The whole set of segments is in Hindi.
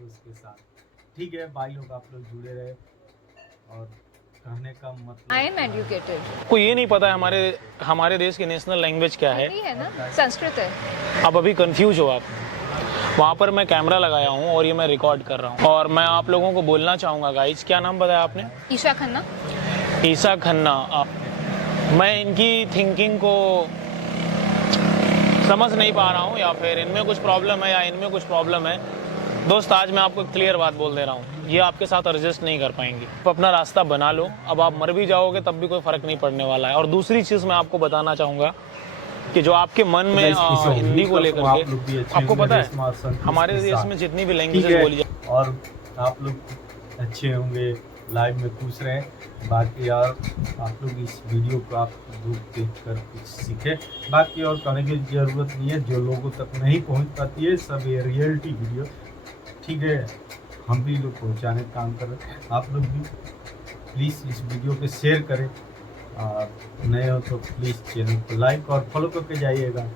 दोस्त के साथ। ठीक है भाई लोग, आप लोग जुड़े रहे। और कहने का मतलब आई एम एजुकेटेड। को ये नहीं पता है हमारे देश की नेशनल लैंग्वेज क्या है। हिंदी है ना, संस्कृत है। अब अभी कंफ्यूज हो आप। वहाँ पर मैं कैमरा लगाया हूँ और ये मैं रिकॉर्ड कर रहा हूँ और मैं आप लोगों को बोलना चाहूँगा गाइज, क्या नाम बताया आपने? ईशा खन्ना। ईशा खन्ना। मैं इनकी थिंकिंग को समझ नहीं पा रहा हूँ, या फिर इनमें कुछ प्रॉब्लम है या इनमें कुछ प्रॉब्लम है। दोस्त आज मैं आपको क्लियर बात बोल दे रहा हूँ, ये आपके साथ एडजस्ट नहीं कर पाएंगे। आप अपना रास्ता बना लो, अब आप मर भी जाओगे तब भी कोई फ़र्क नहीं पड़ने वाला है। और दूसरी चीज़ मैं आपको बताना चाहूँगा कि जो आपके मन में हिंदी को लेकर के, आपको पता है हमारे देश में जितनी भी लैंग्वेजेस बोली जाती, और आप लोग अच्छे होंगे, लाइव में खुश रहें। बाकी यार आप लोग इस वीडियो को आप लोग देख कर कुछ सीखें। बाकी और कहने की ज़रूरत नहीं है, जो लोगों तक नहीं पहुंच पाती है सब ये रियलिटी वीडियो, ठीक है, हम भी लोग पहुंचाने का काम कर रहे हैं। आप लोग भी प्लीज़ इस वीडियो पे शेयर करें, और नए हो तो प्लीज़ चैनल को लाइक और फॉलो करके जाइएगा।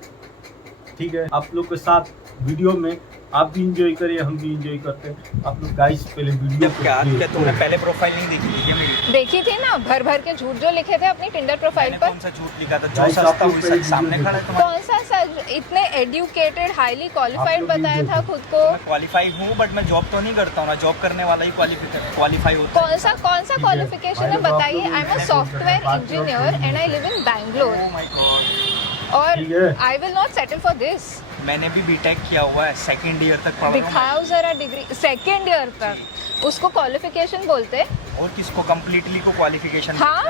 ठीक है, आप लोग के साथ वीडियो में आप भी इंजॉय करिए, हम भी इंजॉय करते हैं। आप लोग गाइस पहले वीडियो क्या तुमने पहले प्रोफाइल नहीं देखी थी क्या मेरी? देखी थी ना, भर भर के झूठ जो लिखे थे अपनी टिंडर प्रोफाइल पर। कौन सा झूठ लिखा था? जो सस्ता हुई सच सामने खड़ा है तुम्हारे। कौन सा सच? इतने एजुकेटेड, हाईली क्वालिफाइड बताया था खुद को। मैं क्वालिफाइड हूँ बट मैं जॉब तो नहीं करता हूँ ना, जॉब करने वाला ही क्वालिफाई होता है। कौन सा क्वालिफिकेशन है बताइए? I am a software engineer and I live in Bangalore, oh my god. और I will not settle for this. मैंने भी बीटेक किया हुआ है, सेकंड ईयर तक पढ़ा हूँ। दिखाओ जरा डिग्री, सेकंड ईयर तक, उसको क्वालिफिकेशन बोलते हैं? और किसको कंप्लीटली को क्वालिफिकेशन? हाँ,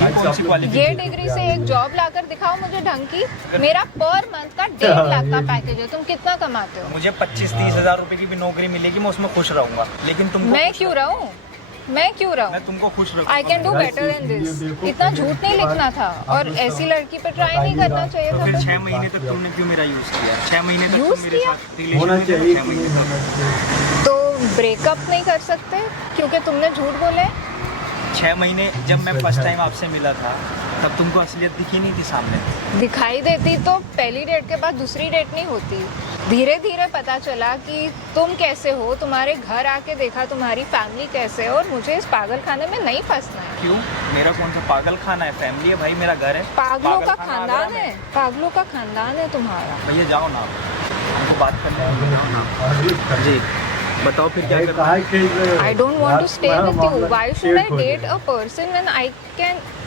ये कौन सी ये क्वालिफिकेशन? डिग्री से एक जॉब लाकर दिखाओ मुझे ढंग की। मेरा पर मंथ का 1.5 लाख का पैकेज है, तुम कितना कमाते हो? मुझे 25-30 हज़ार रुपए की भी नौकरी मिलेगी, मैं उसमें खुश रहूंगा। लेकिन तुम मैं क्यों रहूं? मैं तुमको खुश रखूंगा। I can do better than this. इतना झूठ नहीं लिखना था, और ऐसी लड़की पे ट्राई नहीं करना चाहिए था। फिर 6 महीने तक तुमने क्यों मेरा यूज किया? 6 महीने तक Use तुम मेरे किया? साथ रिलेशन होना में थे, चाहिए 6 कि महीने नहीं तक। होना चाहिए। तो ब्रेकअप नहीं कर सकते क्योंकि तुमने झूठ बोले? 6 महीने जब मैं फर्स्ट टाइम आपसे मिला था तब तुमको असलियत दिखी नहीं थी सामने? दिखाई देती तो पहली डेट के बाद दूसरी डेट नहीं होती। धीरे धीरे पता चला कि तुम कैसे हो, तुम्हारे घर आके देखा तुम्हारी फैमिली कैसे है, और मुझे इस पागल खाने में नहीं फंसना है। क्यों? मेरा कौन सा पागल खाना है? फैमिली है भाई, मेरा घर है। पागलों का खाना खानदान आगरा है, में। पागलों का खानदान है तुम्हारा। भैया जाओ ना, हमको बात करने हैं, जाओ ना। जी बताओ फिर क्या करना है? I don't want to stay with you. Why should I date a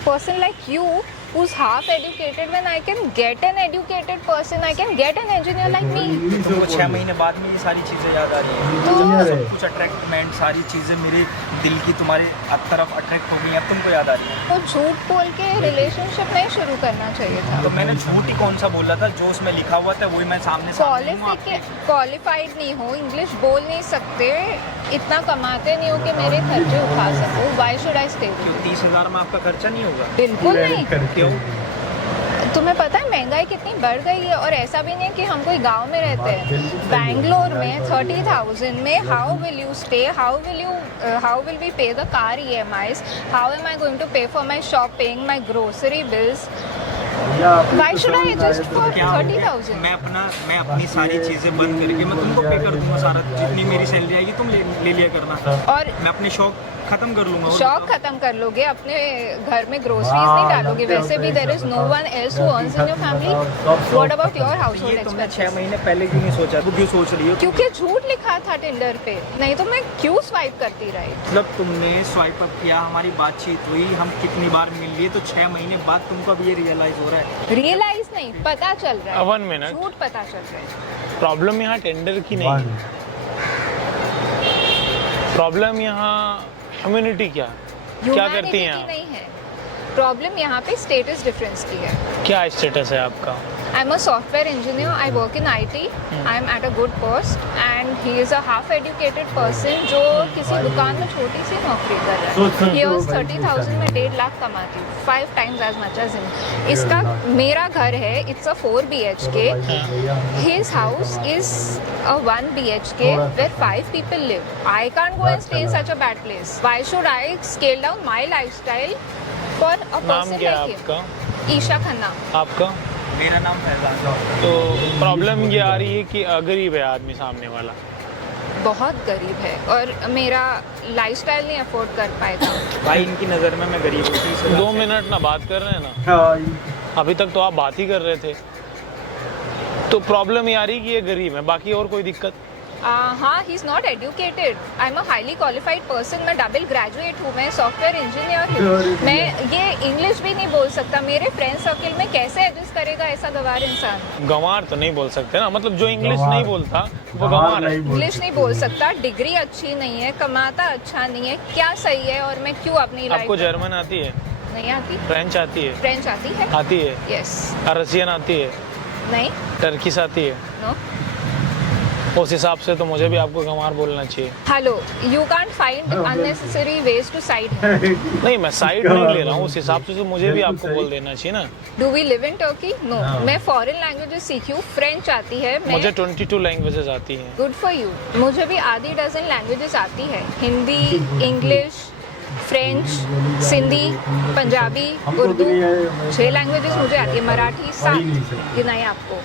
person like you who's half educated when I can get an educated person, I can get an engineer like me. तुमको 6 महीने बाद में ये सारी चीज़ें याद आ रही हैं? तो सब कुछ अट्रैक्टमेंट, सारी चीज़ें मेरे दिल की तुम्हारे तरफ अट्रैक्ट हो गई हैं, अब तुमको याद आ रही हैं? तो झूठ बोल के रिलेशनशिप नहीं शुरू करना चाहिए था। तो मैंने झूठ ही कौन सा बोला था? जो उसमें लिखा हुआ था वही मैं सामने क्वालिफाइड नहीं हो, इंग्लिश बोल नहीं सकते, इतना कमाते नहीं हो कि मेरे खर्चे उठा सको। Why should I stay with you? 30 हज़ार में आपका खर्चा नहीं होगा? बिल्कुल नहीं। क्यों? तुम्हें पता है महंगाई कितनी बढ़ गई है, और ऐसा भी नहीं कि हम कोई गांव में रहते हैं। बैंगलोर में 30,000 में how will you stay, how will we pay the car EMIs, how am I going to pay for my shopping, my grocery bills? Why should I adjust for 30,000? मैं अपनी सारी चीज़ें बंद करके मैं तुमको पे कर दूंगा सारा, जितनी मेरी सैलरी आएगी तुम ले लिया करना। और मैं अपने शौक खत्म कर लूंगा। शौक खत्म कर लोगे, अपने घर में ग्रोसरीज नहीं डालोगे? वैसे भी there is no one else who earns in your family. What about your household तुमने एक्सपेंसेस? 6 महीने पहले क्यों नहीं सोचा? वो क्यों सोच रही हो? क्योंकि झूठ लिखा था टिंडर पे, नहीं तो मैं क्यों स्वाइप करती रही? मतलब तुमने स्वाइप अप किया, हमारी बातचीत हुई, हम कितनी बार मिल लिए, तो 6 महीने बाद तुमको अब ये रियलाइज हो रहा है? रियलाइज नहीं, पता चल रहा है। 1 मिनट, झूठ पता चल रहा है। प्रॉब्लम यहाँ टेंडर की नहीं है, प्रॉब्लम यहाँ ह्यूमैनिटी क्या करती हैं आप? नहीं है प्रॉब्लम, यहाँ पे स्टेटस डिफरेंस की है। क्या स्टेटस है आपका? आई am a software engineer, I work in IT, I am at a good post, and he is a half educated person जो किसी दुकान में छोटी सी नौकरी कर रहा है। ही अर्न्स 30,000 में 1.5 लाख कमाती हूँ, 5 times as much as him। इसका मेरा घर है, it's a 4 BHK, his house is a 1 BHK where 5 people live. I can't go and stay in such a bad place. Why should I scale down my lifestyle for a नाम person क्या है like him? आपका? ईशा खन्ना। आपका? मेरा नाम फैजान। तो प्रॉब्लम ये आ रही है कि गरीब है आदमी सामने वाला, बहुत गरीब है और मेरा लाइफस्टाइल नहीं अफोर्ड कर पाएगा। भाई इनकी नज़र में मैं गरीब हूँ। 2 मिनट ना बात कर रहे हैं ना, हाँ, अभी तक तो आप बात ही कर रहे थे। तो प्रॉब्लम ये आ रही कि ये गरीब है, बाकी और कोई दिक्कत? हाँ, he is not educated. I am a highly qualified person. मैं डबल ग्रेजुएट हूँ, मैं सॉफ्टवेयर इंजीनियर हूँ। मैं ये इंग्लिश भी नहीं बोल सकता। मेरे फ्रेंड सर्कल में कैसे एडजस्ट करेगा ऐसा गंवार इंसान? गंवार तो नहीं बोल सकते ना, मतलब जो इंग्लिश गंवार। नहीं बोलता वो गंवार है। इंग्लिश नहीं बोल सकता, डिग्री अच्छी नहीं है, कमाता अच्छा नहीं है, क्या सही है? और मैं क्यों अपनी लाइफ आपको जर्मन आती है? नहीं आती। फ्रेंच आती है? फ्रेंच आती है? आती है। यस। रशियन आती है? नहीं। टर्किश आती है? नो। उस हिसाब से तो मुझे भी आपको गंवार बोलना चाहिए। Hello, you can't find unnecessary ways to side. नहीं, मैं साइड नहीं ले रहा हूँ, उस हिसाब से तो मुझे भी आपको बोल देना चाहिए ना। Do we live in Turkey? No. हाँ। मैं फॉरेन लैंग्वेजेस सीखी हूँ। फ्रेंच आती है। मुझे 22 लैंग्वेजेस आती हैं। Good for you. मुझे भी आधी डजन लैंग्वेजेस आती है। Hindi, English, French, Sindhi, Punjabi, Urdu. 6 languages मुझे आती है। मराठी 7। ये नहीं आपको।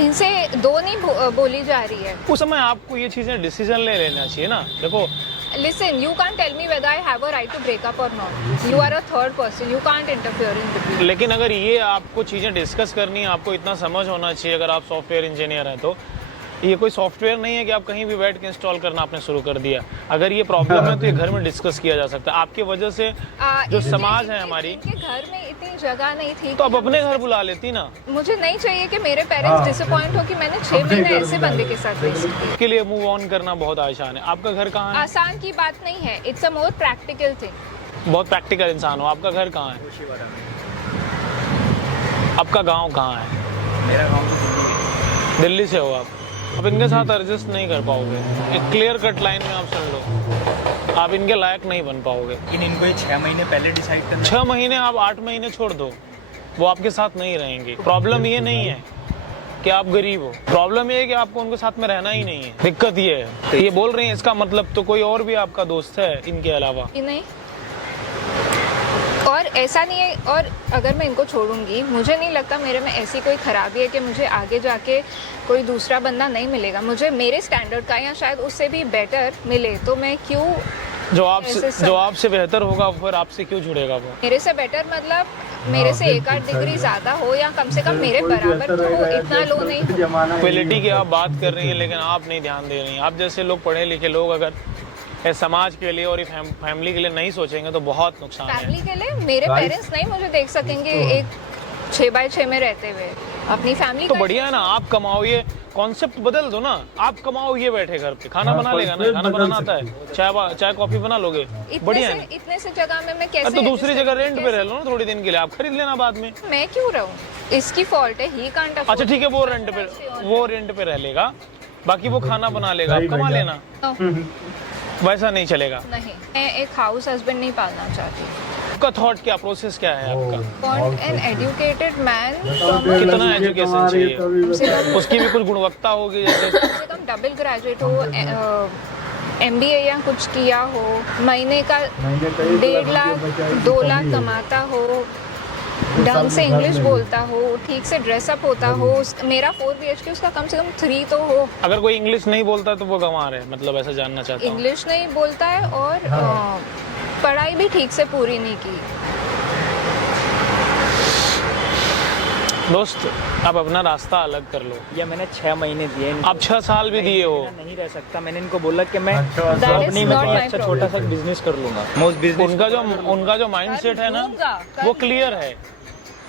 इनसे 2 नहीं बोली जा रही है। उस समय आपको ये चीजें डिसीजन ले लेना चाहिए ना। देखो, Listen, you can't tell me whether I have a right to break up or not. You are a third person. You can't interfere in between. लेकिन अगर ये आपको चीज़ें डिस्कस करनी है, आपको इतना समझ होना चाहिए अगर आप सॉफ्टवेयर इंजीनियर हैं तो। ये कोई सॉफ्टवेयर नहीं है कि आप कहीं भी बैठ के इंस्टॉल करना आपने शुरू कर दिया। अगर ये प्रॉब्लम है तो ये घर में डिस्कस किया जा सकता है। आपकी वजह से जो समाज है हमारी, इनके घर में इतनी जगह नहीं थी। तो आप अपने घर बुला लेती ना। मुझे नहीं चाहिए कि मेरे पेरेंट्स डिसअपॉइंट हो कि मैंने 6 महीने ऐसे बंदे के साथ वेस्ट किए। इसके लिए मूव ऑन करना बहुत आसान है। आपका घर कहाँ है? आसान की बात नहीं है। It's a more practical thing. बहुत प्रैक्टिकल इंसान हो। आपका घर कहाँ है? आपका गाँव कहाँ है? मेरा गाँव तो दिल्ली है। दिल्ली से हो आप? अब इनके साथ एडजस्ट नहीं कर पाओगे। एक क्लियर कट लाइन में आप सुन लो, आप इनके लायक नहीं बन पाओगे। इनको 6 महीने पहले डिसाइड करना। 6 महीने, आप 8 महीने छोड़ दो, वो आपके साथ नहीं रहेंगे। प्रॉब्लम ये नहीं है कि आप गरीब हो, प्रॉब्लम ये है कि आपको उनके साथ में रहना ही नहीं है। दिक्कत ये है। ये बोल रहे हैं, इसका मतलब तो कोई और भी आपका दोस्त है इनके अलावा? नहीं, और ऐसा नहीं है। और अगर मैं इनको छोड़ूंगी, मुझे नहीं लगता मेरे में ऐसी कोई खराबी है कि मुझे आगे जाके कोई दूसरा बंदा नहीं मिलेगा। मुझे मेरे स्टैंडर्ड का या शायद उससे भी बेटर मिले तो मैं क्यों, जो आपसे बेहतर होगा फिर आपसे क्यों जुड़ेगा वो? मेरे से बेटर मतलब मेरे से 1-8 डिग्री ज़्यादा हो या कम से कम मेरे बराबर तो हो, इतना लो नहीं हो। क्वालिटी की आप बात कर रही हैं लेकिन आप नहीं ध्यान दे रही हैं। आप जैसे लोग, पढ़े लिखे लोग, अगर इस समाज के लिए और फैमिली के लिए नहीं सोचेंगे तो बहुत नुकसान है। फैमिली के लिए मेरे पेरेंट्स नहीं मुझे देख सकेंगे एक 6x6 में रहते हुए। अपनी फैमिली तो बढ़िया है ना, आप कमाओ। ये कॉन्सेप्ट बदल दो ना, आप कमाओ, ये बैठे घर पे खाना बना लेगा ना। खाना बनाना आता है? चाय कॉफी बना लोगे? बढ़िया है। इतने से जगह में मैं कैसे तो दूसरी जगह रेंट पे रह लो ना थोड़ी दिन के लिए, आप खरीद लेना बाद में। मैं क्यों रहूं? इसकी फॉल्ट है। He can't afford. अच्छा ठीक है, वो रेंट पे रह लेगा, बाकी वो खाना बना लेगा, आप कमा लेना। वैसा नहीं चलेगा। नहीं, मैं एक हाउस हस्बैंड नहीं पालना चाहती। आपका थॉट क्या, प्रोसेस क्या है आपका? Want an educated man. कितना एजुकेशन चाहिए? उसकी भी कुछ गुणवत्ता होगी, जैसे कम से कम डबल ग्रेजुएट हो, MBA या कुछ किया हो, महीने का 1.5 लाख 2 लाख कमाता हो, ढंग से इंग्लिश बोलता हो, ठीक से ड्रेसअप होता हो। मेरा 4 BHK, उसका कम से कम 3 तो हो। अगर कोई इंग्लिश नहीं बोलता तो वो गंवार है, मतलब ऐसा जानना चाहता हूँ। इंग्लिश नहीं बोलता है और पढ़ाई भी ठीक से पूरी नहीं की। दोस्त, आप अपना रास्ता अलग कर लो। या मैंने 6 महीने दिए इनको। आप 6 साल भी दिए हो। नहीं रह सकता। मैंने इनको बोला कि मैं That is अपनी में not my अच्छा छोटा सा बिजनेस कर लूंगा। उनका जो माइंडसेट है ना, वो क्लियर है।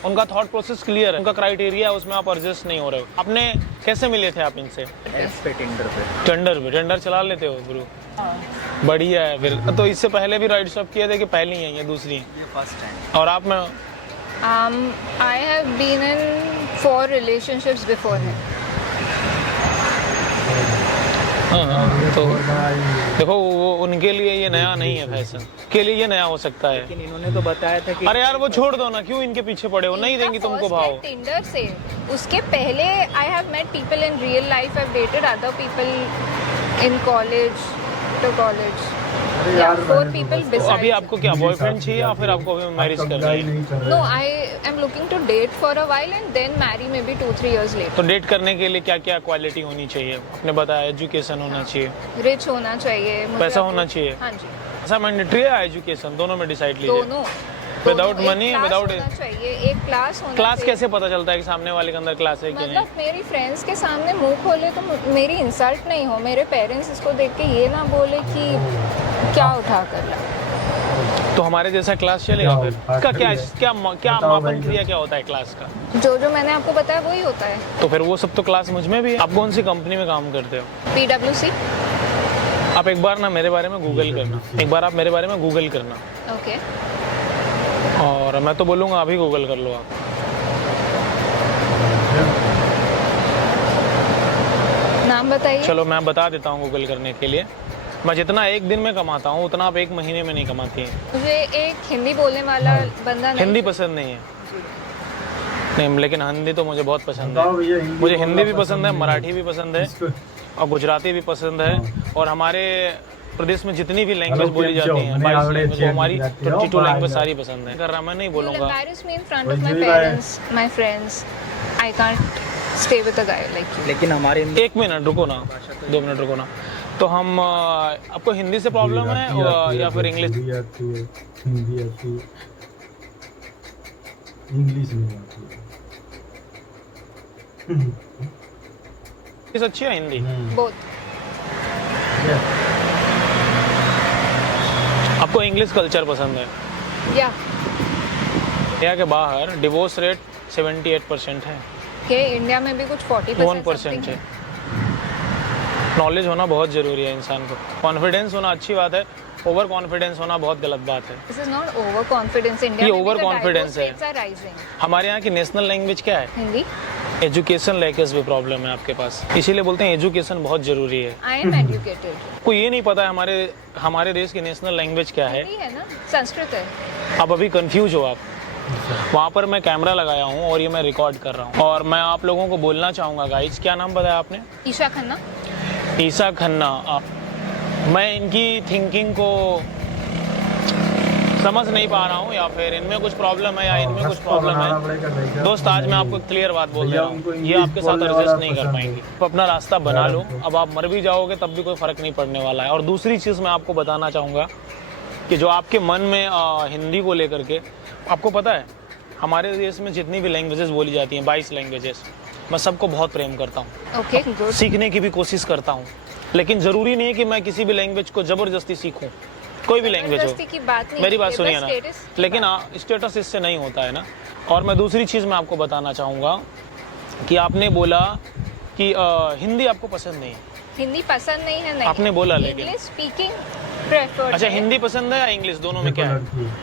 उनका थॉट प्रोसेस क्लियर है, उनका क्राइटेरिया है, उसमें आप एडजस्ट नहीं हो रहे हो। आपने कैसे मिले थे आप इनसे? टेंडर चला लेते हो ब्रो? बढ़िया है फिर तो। इससे पहले भी राइड शॉप किए थे कि पहली है, ये दूसरी? ये फर्स्ट टाइम। और आप में? I have been in 4 relationships before him. हाँ, तो देखो वो उनके लिए ये नया नहीं है, फैशन के लिए ये नया हो सकता है। लेकिन इन्होंने तो बताया था कि अरे यार वो छोड़ दो ना, क्यों इनके पीछे पड़े हो? नहीं देंगी तुमको भाव। टिंडर से उसके पहले I have met people in real life. I've dated other people in college, to college. अरे Yeah, यार, 4 मैंने people तो बस- तो besides. अभी आपको क्या मेरी बॉयफ्रेंड शादी चाहिए या फिर है। आपको अभी मैरिज आप करनी comply है? नहीं कर रहे No, हैं। I am looking to date for a while and then marry maybe 2-3 years later. तो डेट करने के लिए क्या क्या क्वालिटी होनी चाहिए? आपने बताया एजुकेशन होना चाहिए, रिच होना चाहिए, मुझे पैसा अपने- होना चाहिए। हाँ जी, ऐसा मैंडेटरी है एजुकेशन? दोनों में डिसाइड लीजिए। दोनों Without दोनों, money, एक class without- होना चाहिए, एक क्लास होना क्लास चाहिए। कैसे पता चलता है कि सामने वाले के अंदर क्लास है कि नहीं? मतलब मेरी फ्रेंड्स के सामने मुंह खोले तो मेरी इंसल्ट नहीं हो, मेरे पेरेंट्स इसको देख के ये ना बोले कि क्या उठा कर ला। तो हमारे जैसा क्लास चलेगा क्या फिर? होता इसका क्या है? क्या क्या बताओ मापन भाई। क्रिया क्या होता है क्लास का? जो मैंने आपको बताया वही होता है। तो फिर वो सब तो क्लास मुझ में भी है। आप कौन सी कंपनी में काम करते हो? PWC। आप एक बार ना मेरे बारे में गूगल करना, एक बार आप मेरे बारे में गूगल करना, ओके, और मैं तो बोलूँगा अभी गूगल कर लो आप। नाम बताइए। चलो मैं बता देता हूँ गूगल करने के लिए। मैं जितना एक दिन में कमाता हूँ उतना आप एक महीने में नहीं कमाती हैं। मुझे एक हिंदी बोलने वाला बंदा नहीं हिंदी पसंद नहीं है? नहीं, लेकिन हिंदी तो मुझे बहुत पसंद बताओ है। भैया, मुझे हिंदी भी बोलना पसंद है, नहीं मराठी भी पसंद है, इसको- और गुजराती भी पसंद है, और हमारे प्रदेश में जितनी भी लैंग्वेज हेलो, बोली केम जाती छो? हैं, મને 22 આવડે लैंग्वेज, છે वो हमारी ગુજરાતી, 22 હો, लैंग्वेज બહાર सारी पसंद है। कर रहा मैं नहीं You'll बोलूँगा। embarrass me in front of my वही भाई। parents, my friends. I can't stay with a guy like you. लेकिन हमारे एक मिनट रुको ना, 2 मिनट रुको ना। तो हम आपको हिंदी से प्रॉब्लम है या फिर इंग्लिश? हिंदी आती है, हिंदी आती है, इंग्लिश नहीं आती है। अच्छी है हिंदी? Both. Yeah. आपको इंग्लिश कल्चर पसंद है? Yeah. इंडिया के बाहर डिवोर्स रेट 78% है, के इंडिया में भी कुछ 40% 1% है। नॉलेज होना बहुत ज़रूरी है इंसान को। कॉन्फिडेंस होना अच्छी बात है, ओवर कॉन्फिडेंस होना बहुत गलत बात है। This is not overconfidence. India ये में भी the overconfidence divorce है। rates are rising. हमारे यहाँ की नेशनल लैंग्वेज क्या है? हिंदी। एजुकेशन लैकेज भी प्रॉब्लम है आपके पास, इसीलिए बोलते हैं एजुकेशन बहुत ज़रूरी है। I am educated. आपको ये नहीं पता है हमारे देश की नेशनल लैंग्वेज क्या है? हिंदी है ना, संस्कृत है। आप अभी कंफ्यूज हो आप। वहाँ पर मैं कैमरा लगाया हूँ और ये मैं रिकॉर्ड कर रहा हूँ, और मैं आप लोगों को बोलना चाहूँगा गाइस, क्या नाम बताया आपने? ईशा खन्ना। ईसा खन्ना। मैं इनकी थिंकिंग को समझ नहीं पा रहा हूँ, या फिर इनमें कुछ प्रॉब्लम है या इनमें कुछ प्रॉब्लम है। दोस्त आज मैं आपको क्लियर बात बोल दे रहा हूँ, ये आपके साथ एडजस्ट नहीं कर पाएंगे। आप अपना रास्ता बना लो, अब आप मर भी जाओगे तब भी कोई फ़र्क नहीं पड़ने वाला है। और दूसरी चीज़ मैं आपको बताना चाहूँगा कि जो आपके मन में हिंदी को लेकर के, आपको पता है हमारे देश में जितनी भी लैंग्वेजेस बोली जाती हैं, 22 लैंग्वेजेस, मैं सबको बहुत प्रेम करता हूँ, ओके, गुड। सीखने की भी कोशिश करता हूँ, लेकिन ज़रूरी नहीं है कि मैं किसी भी लैंग्वेज को ज़बरदस्ती सीखूँ। कोई भी लैंग्वेज हो, जबरदस्ती की बात नहीं मेरी है, बात ये सुनिए बस ना, status की लेकिन बात स्टेटस इससे नहीं होता है ना। और मैं दूसरी चीज़ मैं आपको बताना चाहूँगा कि आपने बोला कि हिंदी आपको पसंद नहीं है। हिंदी पसंद नहीं है, नहीं। आपने बोला लेकिन। English speaking preferred. अच्छा, हिंदी पसंद है या इंग्लिश, दोनों में क्या है?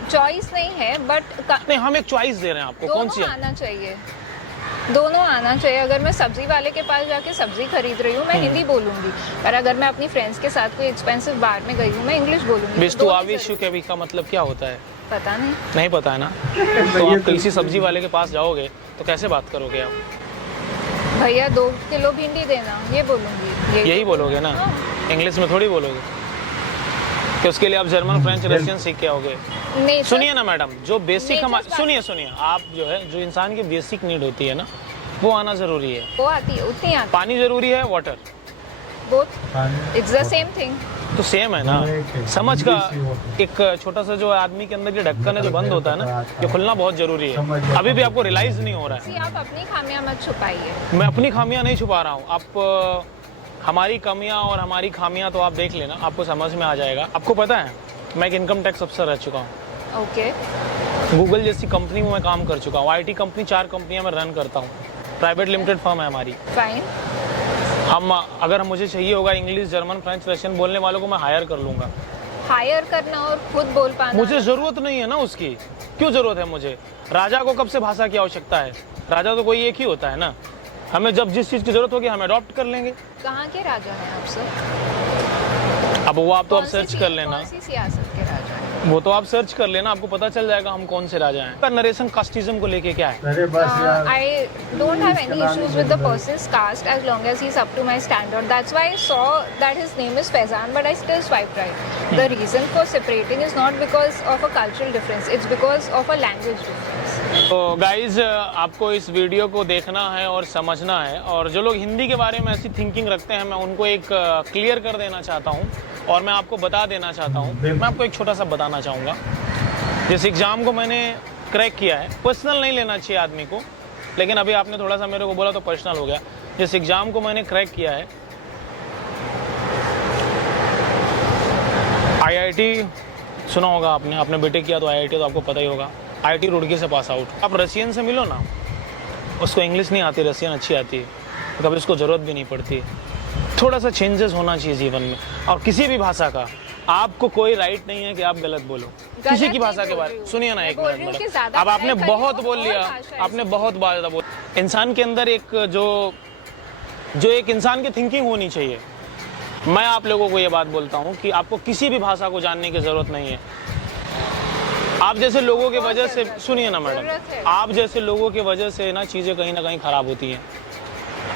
चॉइस नहीं है, बट नहीं, हम एक चॉइस दे रहे हैं आपको, कौन सी दोनों है? आना चाहिए, दोनों आना चाहिए। अगर मैं सब्जी वाले के पास जाके सब्जी खरीद रही हूँ, मैं हिंदी बोलूंगी, पर अगर मैं अपनी फ्रेंड्स के साथ कोई एक्सपेंसिव बार में गई हूँ, मैं इंग्लिश बोलूंगी। बिस्तु दोनों आविष्यु के भी का मतलब क्या होता है? पता नहीं। नहीं पता है ना? तो आप किसी सब्जी वाले के पास जाओगे तो कैसे बात करोगे आप? भैया 2 किलो भिंडी देना, ये बोलूंगी। यही बोलोगे ना, हाँ। इंग्लिश में थोड़ी बोलोगे कि उसके लिए आप जर्मन, फ्रेंच, रशियन सीख के आओगे। नहीं, सुनिए ना मैडम, जो बेसिक Nature's हमारे, बात- सुनिए आप जो है, जो इंसान की बेसिक नीड होती है ना, वो आना ज़रूरी है। वो आती है, उतनी आती पानी ज़रूरी है, water, both it's the same thing. तो सेम है ना। समझ का एक छोटा सा जो आदमी के अंदर जो ढक्कन है जो बंद होता है ना, ये खुलना बहुत ज़रूरी है। अभी भी आपको रियलाइज़ नहीं हो रहा है। आप अपनी खामियां मत छुपाइए। मैं अपनी खामियां नहीं छुपा रहा हूँ। आप हमारी कमियां और हमारी खामियां तो आप देख लेना, आपको समझ में आ जाएगा। आपको पता है मैं एक इनकम टैक्स अफसर रह चुका हूँ, ओके, गूगल जैसी कंपनी में मैं काम कर चुका हूँ, IT कंपनी 4 कंपनियां मैं रन करता हूँ, प्राइवेट लिमिटेड फर्म है हमारी। फाइन। हम अगर मुझे चाहिए होगा इंग्लिश, जर्मन, फ्रेंच, रशियन बोलने वालों को मैं हायर कर लूँगा। हायर करना और खुद बोल पाना, मुझे ज़रूरत नहीं है ना उसकी। क्यों ज़रूरत है मुझे? राजा को कब से भाषा की आवश्यकता है? राजा तो कोई एक ही होता है ना। हमें जब जिस चीज़ की ज़रूरत होगी हम अडॉप्ट कर लेंगे। कहाँ के राजा हैं आप सब? अब वो आप तो आप कौन सी सर्च कर सी- लेना। कौन सी सियासत के राजा हैं? वो तो आप सर्च कर लेना, आपको पता चल जाएगा हम कौन से राजा हैं। नरेशन कास्टिज्म को लेके क्या है? अरे बस यार I don't have any issues with the person's caste as long as he's up to my standard. That's why I saw that his name is Faizan, but I still swiped right. The reason for separating is not because of a cultural difference, it's because of a language difference. तो गाइज आपको इस वीडियो को देखना है और समझना है, और जो लोग हिंदी के बारे में ऐसी थिंकिंग रखते हैं मैं उनको एक क्लियर कर देना चाहता हूँ और मैं आपको बता देना चाहता हूँ। मैं आपको एक छोटा सा बताना चाहूँगा। जिस एग्ज़ाम को मैंने क्रैक किया है, पर्सनल नहीं लेना चाहिए आदमी को, लेकिन अभी आपने थोड़ा सा मेरे को बोला तो पर्सनल हो गया। जिस एग्ज़ाम को मैंने क्रैक किया है, IIT सुना होगा आपने, आपने बीटेक किया तो IIT तो आपको पता ही होगा। IIT रुड़की से पास आउट। आप रशियन से मिलो ना, उसको इंग्लिश नहीं आती, रशियन अच्छी आती है, तो कभी उसको ज़रूरत भी नहीं पड़ती। थोड़ा सा चेंजेस होना चाहिए जीवन में। और किसी भी भाषा का आपको कोई राइट नहीं है कि आप गलत बोलो किसी की भाषा के बारे में। सुनिए ना एक मिनट मैडम, अब आपने बहुत बोल लिया, आपने बहुत ज़्यादा बोल। इंसान के अंदर एक जो एक इंसान की थिंकिंग होनी चाहिए। मैं आप लोगों को ये बात बोलता हूँ कि आपको किसी भी भाषा को जानने की ज़रूरत नहीं है। आप जैसे लोगों की वजह से, सुनिए ना मैडम, आप जैसे लोगों की वजह से ना चीज़ें कहीं ना कहीं ख़राब होती हैं।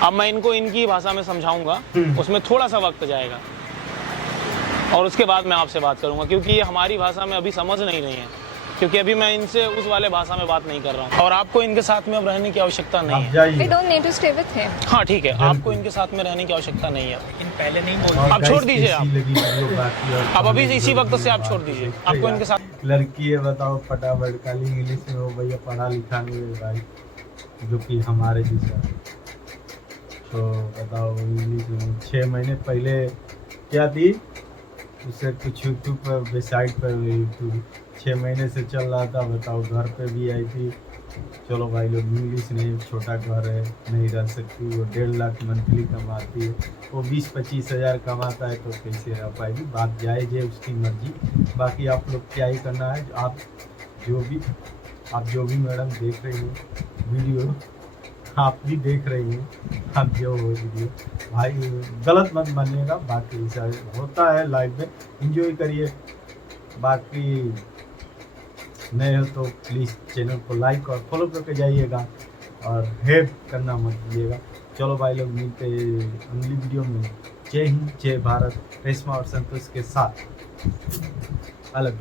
अब मैं इनको इनकी भाषा में समझाऊंगा, उसमें थोड़ा सा वक्त जाएगा और उसके बाद मैं आपसे बात करूंगा, क्योंकि ये हमारी भाषा में अभी समझ नहीं रही है, क्योंकि अभी मैं इनसे उस वाले भाषा में बात नहीं कर रहा हूँ। और आपको इनके साथ में अब रहने की आवश्यकता नहीं है। We don't need to stay with him. हाँ ठीक है, आपको इनके साथ में रहने की आवश्यकता नहीं है। लेकिन पहले नहीं बोल। आप छोड़ दीजिए, आप अब अभी इसी वक्त से आप छोड़ दीजिए। आपको इनके साथ लड़की है, बताओ फटाफट खाली इंग्लिश में हो भैया, पढ़ा लिखा नहीं है भाई, जो कि हमारे जैसा। तो बताओ इंग्लिश में 6 महीने पहले क्या थी, उससे कुछ यूट्यूब पर वेबसाइट पर यूट्यूब 6 महीने से चल रहा था। बताओ घर पे भी आई थी, चलो भाई लोग इंग्लिश नहीं, छोटा घर है नहीं रह सकती। वो 1.5 लाख मंथली कमाती है, वो 20-25 हज़ार कमाता है, तो कैसे रह पाएगी? बात जायज़ है, उसकी मर्जी। बाकी आप लोग क्या ही करना है, आप जो भी मैडम देख रही हो वीडियो, आप भी देख रही हैं, आप जो हो वीडियो भाई गलत मत मानिएगा। बाकी ऐसा होता है लाइफ में, एंजॉय करिए। बाकी नए हो तो प्लीज़ चैनल को लाइक और फॉलो करके जाइएगा और हेल्प करना मत भूलिएगा। चलो भाई लोग, मिलते हैं अगली वीडियो में। जय हिंद, जय भारत, रेशमा और संतोष के साथ। अलग